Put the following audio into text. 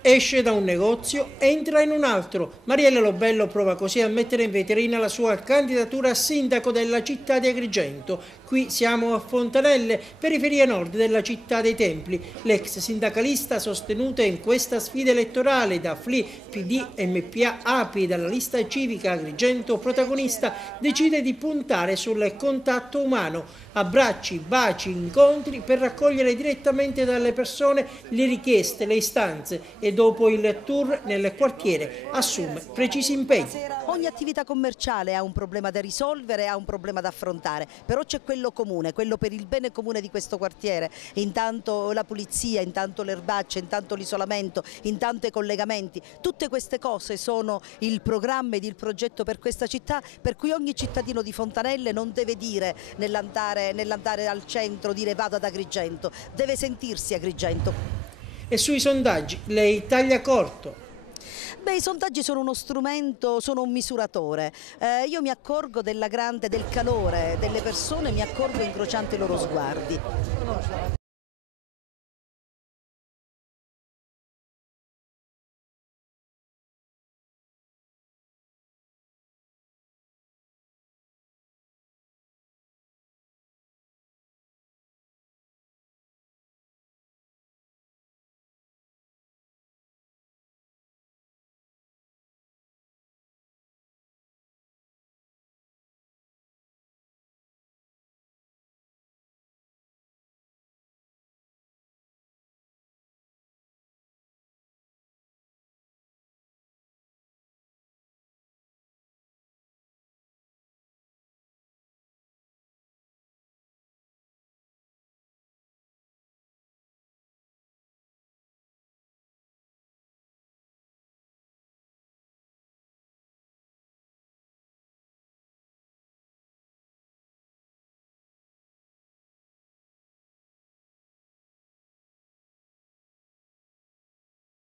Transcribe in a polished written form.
Esce da un negozio, entra in un altro. Mariella Lobello prova così a mettere in vetrina la sua candidatura a sindaco della città di Agrigento. Qui siamo a Fontanelle, periferia nord della città dei Templi. L'ex sindacalista sostenuta in questa sfida elettorale da FLI, PD, MPA, API dalla lista civica Agrigento protagonista decide di puntare sul contatto umano. Abbracci, baci, incontri per raccogliere direttamente dalle persone le richieste, le istanze e dopo il tour nel quartiere assume precisi impegni. Ogni attività commerciale ha un problema da risolvere, ha un problema da affrontare, però c'è quello comune, quello per il bene comune di questo quartiere, intanto la pulizia, intanto l'erbaccia, intanto l'isolamento, intanto i collegamenti, tutte queste cose sono il programma ed il progetto per questa città, per cui ogni cittadino di Fontanelle non deve dire nell'andare al centro, dire vado ad Agrigento, deve sentirsi Agrigento. E sui sondaggi lei taglia corto. Beh, i sondaggi sono uno strumento, sono un misuratore. Io mi accorgo del calore delle persone, mi accorgo incrociando i loro sguardi.